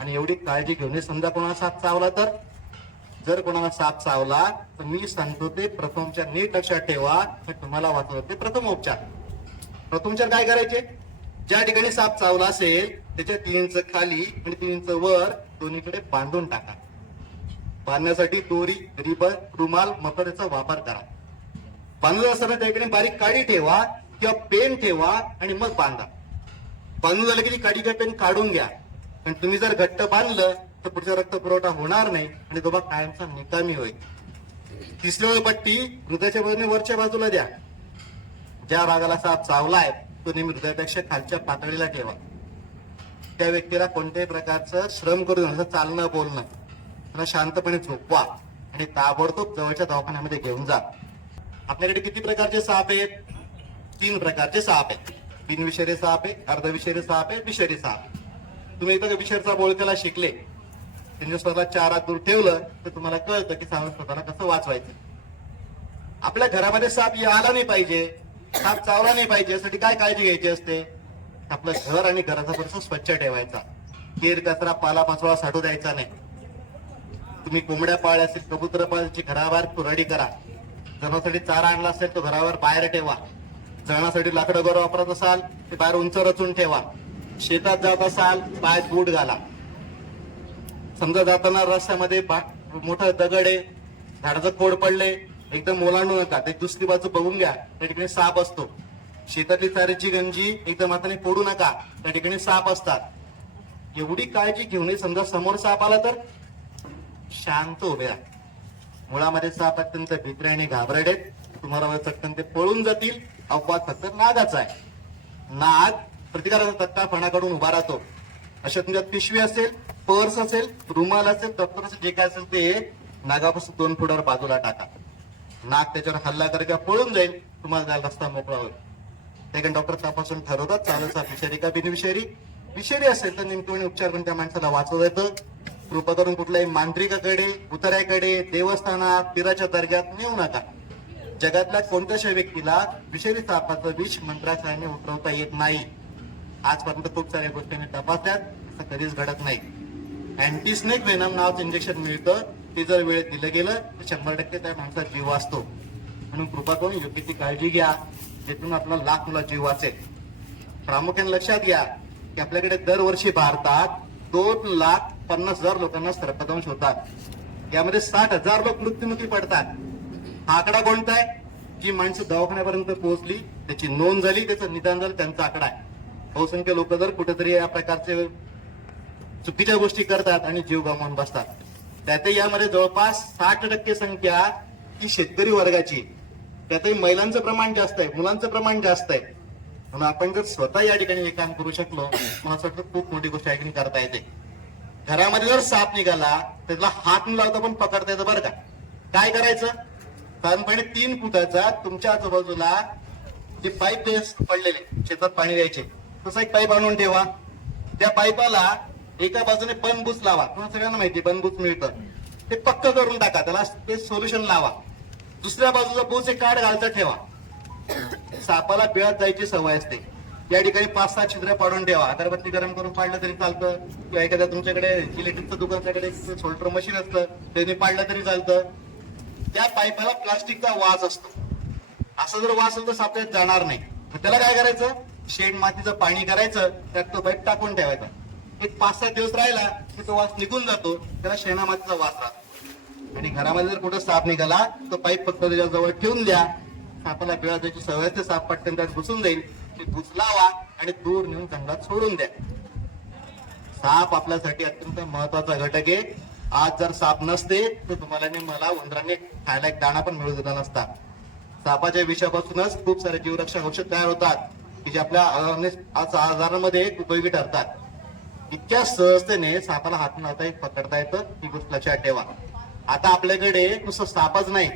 आणि एवढी काळजी घेऊन समजा कोणाला साप चावला तर, जर कोणाला साप चावला तर मी सांगतो ते प्रथमोपचार नीट लक्षात ठेवा. तुम्हाला वाचवतो ते प्रथमोपचार. प्रथमोपचार काय करायचे? ज्या ठिकाणी साप चावला असेल त्याच्या 3 इंच खाली आणि 3 इंच वर दोन्हीकडे बांधून टाका. बांधण्यासाठी दोरी, रिबन, रुमाल, मफलरचा वापर करा. बांधून असताना त्याकडे बारीक काडी ठेवा किंवा पेन ठेवा आणि मग बांधा. बांधून झालं की ती काडी किंवा पेन काढून घ्या. पण तुम्ही जर घट्ट बांधलं तर पुढचा रक्त पुरवठा होणार नाही आणि तो भाग कायमचा निकामी होईल. तिसरी पट्टी हृदयाच्या बाजूने वरच्या बाजूला द्या. ज्या भागाला साप चावलाय तो नेहमी हृदयापेक्षा खालच्या पातळीला ठेवा. त्या व्यक्तीला कोणत्याही प्रकारचं श्रम करू नका, चालणं बोलणं, त्याला शांतपणे झोपवा आणि ताबडतोब जवळच्या दवाखान्यामध्ये घेऊन जा. आपल्याकडे किती प्रकारचे साप आहेत? 3 प्रकारचे साप आहेत. बिनविषारी साप आहे, अर्धविषारी साप आहे, विषारी साप. तुम्ही एकदा विषारीचा बोळक्याला शिकले, त्यांच्या स्वतःला 4 हात दूर ठेवलं तर तुम्हाला कळतं की स्वतःला कसं वाचवायचं. आपल्या घरामध्ये साप आला नाही पाहिजे, साप चावला नाही पाहिजे, यासाठी काय काळजी घ्यायची असते? आपलं घर आणि घराचा परिसर स्वच्छ ठेवायचा. केर, कचरा, पाला पाचोळा साठू द्यायचा नाही. तुम्ही कोंबड्या पाळल्या असेल, कबूतर पाळल्याची घराबाहेर कुऱ्हाडी करा. जनासाठी चारा आणला असेल तो घरावर बाहेर ठेवा. जळणासाठी लाकडं वगैरे वापरत असाल ते बाहेर उंच रचून ठेवा. शेतात जात असाल पायात बूट घाला. समजा जाताना रस्त्यामध्ये मोठा दगड आहे, झाडाचं खोड पडले, एकदम ओलांडू नका. ते दुसरी बाजू बघून घ्या, त्या ठिकाणी साप असतो. शेतातली चाऱ्याची गंजी एकदम हाताने फोडू नका, त्या ठिकाणी साप असतात. एवढी काळजी घेऊन समजा समोर साप आला तर शांत उभे राहा. मुळामध्ये साप अत्यंत भित्रे आणि घाबरट आहेत. तुम्हाला चटकन ते पळून जातील. अपवाद फक्त नागाचा आहे. नाग प्रतिकाराचा तक्ता फणाकडून उभा राहतो. अशा तुमच्यात पिशवी असेल, पर्स असेल, रुमाल असेल, दप्तर असेल, जे काय असेल ते नागापासून 2 फुटावर बाजूला टाका. नाग त्याच्यावर हल्ला कर किंवा पळून जाईल, तुम्हाला जायला रस्ता मोकळा होईल. त्याकडे डॉक्टर तपासून ठरवतात चालूचा विषारी का बिनविषारी. विषारी असेल तर नेमकं उपचार करून त्या माणसाला वाचवता येतं. कृपा करून कुठल्याही मांत्रिकाकडे, उतऱ्याकडे, देवस्थानात, पीराच्या दर्ग्यात नेऊ नका. जगातल्या कोणत्याही व्यक्तीला विषारी सापाचं विष मंत्राने उतरवता येत नाही. आजपर्यंत खूप साऱ्या गोष्टी मी तपासल्यात, असं कधीच घडत नाही. अँटी स्नेक वेनम नावाचं इंजेक्शन मिळतं. ते जर वेळ दिलं गेलं तर 100% त्या माणसाचा जीव वाचतो. म्हणून कृपा करून योग्य ती काळजी घ्या, जेथून आपला लाख मुला जीव वाचेल. प्रामुख्याने लक्षात घ्या की आपल्याकडे दरवर्षी भारतात 2,50,000 लोकांना सर्पदंश होतात. यामध्ये 60,000 लोक मृत्युमुखी पडतात. हा आकडा कोणता आहे? जी माणसं दवाखान्यापर्यंत पोहोचली, त्याची नोंद झाली, त्याचं निदान झालं, त्यांचा आकडा आहे. बहुसंख्य लोक जर कुठेतरी या प्रकारचे चुकीच्या गोष्टी करतात आणि जीव गमावून बसतात. त्यातही यामध्ये जवळपास 60% संख्या ही शेतकरी वर्गाची. त्यातही महिलांचं प्रमाण जास्त आहे, मुलांचं प्रमाण जास्त आहे. म्हणून आपण जर स्वतः या ठिकाणी हे काम करू शकलो, मला असं वाटतं खूप मोठी गोष्ट ऐकून करता येते. घरामध्ये जर साप निघाला तर त्याला हात न लावता पण पकडता येतं बरं का. काय करायचं? साधारणपणे 3 फुटाचा तुमच्या आजूबाजूला जे पाईप पडलेले शेतात पाणी द्यायचे, तसा एक पाईप आणून ठेवा. त्या पाईपाला एका बाजूने बनबूच लावा. तुम्हाला सगळ्यांना माहिती बनबूच मिळतं, ते पक्क करून टाका, त्याला ते सोल्युशन लावा. दुसऱ्या बाजूचा बोच एक काढ घालता ठेवा. सापाला बिळात जायची सवय असते. या ठिकाणी 5-6 छिद्र पाडून ठेवा. अगरबत्ती गरम करून पाडलं तरी चालतं, किंवा एखाद्या तुमच्याकडे इलेक्ट्रिकचं दुकानाकडे सोल्टर मशीन असतं, त्याने पाडलं तरी चालतं. त्या पाईपाला प्लास्टिकचा वास असतो. असं जर वास असेल तर साप त्यात जाणार नाही. त्याला काय करायचं? शेण मातीचं पाणी करायचं, त्यात तो पाईप टाकून ठेवायचा. एक 5-7 दिवस राहिला की तो वास निघून जातो, त्याला शेणा मातीचा वास राहतो. आणि घरामध्ये जर कुठं साप निघाला तो पाईप फक्त त्याच्या जवळ ठेवून द्या. सापाला बिळात जायची सवय असते, साप पटकन त्यात घुसून जाईल. ते घुस लावा आणि दूर नेऊन जंगलात सोडून द्या. साप आपल्यासाठी अत्यंत महत्वाचा घटक आहे. आज जर साप नसते तर तुम्हाला मला उंदरांनी खायला एक दाणा पण मिळू दिला नसता. सापाच्या विषापासूनच खूप सारे जीवरक्षक औषध तयार होतात की जे आपल्या आजारामध्ये उपयोगी ठरतात. इतक्या सहजतेने सापाला हात लावता पकडता येतं, ही गोष्ट लक्षात ठेवा. आता आपल्याकडे नुसतं सापच नाही,